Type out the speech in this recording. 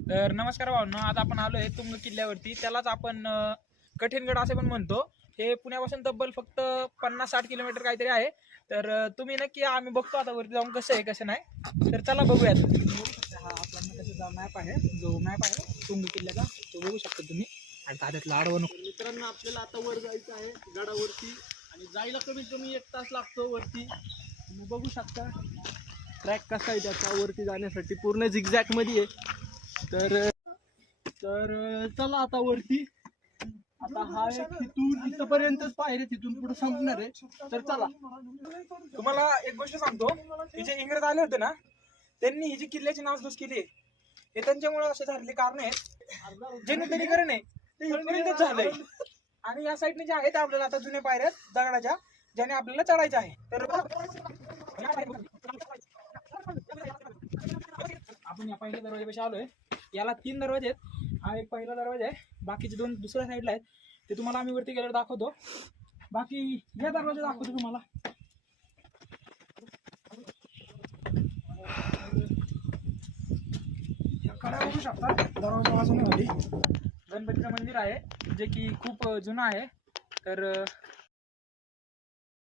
तर नमस्कार भावनो, आज आपण आलोय तुंग किल्ल्यावरती. त्यालाच आपण कठीणगड असे पण म्हणतो. हे पुण्यापासून तब्बल फक्त 50-60 किलोमीटर काहीतरी आहे. तर तुम्ही नक्की या, आम्ही बघतो आता वरती जाऊन कसं आहे कसं नाही. तर चला बघूयात. हा आपला कशाचा मॅप आहे, जो मॅप आहे तुंग किल्ल्याचा, तो बघू शकता तुम्ही. आणि तात्यात लाडवण मित्रांनो, आपल्याला आता वर जायचं आहे गडावरती आणि जायला कमीत कमी 1 तास लागतो वरती. तुम्ही बघू शकता ट्रॅक कसा आहे त्याचा वरती जाण्यासाठी, पूर्ण झिगझॅग मध्ये आहे. तर तर चला आता वरती. आता हा एक तिथून इथपर्यंतच पायऱ्या, तिथून पुढे संपणार आहे. तर चला. तुम्हाला एक गोष्ट सांगतो, हे जे इंग्रज आले होते ना, त्यांनी ही जी किल्ल्याची नासधूस केली हे त्यांच्यामुळे असे झालेले कारण आहेत. जे नूतनीकरण आहे ते इथपर्यंतच झालंय. आणि या साईडने जे आहेत आपल्याला आता जुने पायऱ्या दगडाच्या, ज्याने आपल्याला चढायचं आहे. तर आपण या पहिल्या दरवाजापाशी आलोय. याला 3 दरवाजे आहेत. हा एक पहिला दरवाजा आहे, बाकीचे 2 दुसऱ्या साईडला आहेत. ते तुम्हाला आम्ही वरती गेल्यावर दाखवतो. बाकी या दरवाजा दाखवतो तुम्हाला. कडा बघू शकता, दरवाजा बाजूने होती. गणपतीचं मंदिर आहे जे की खूप जुनं आहे. तर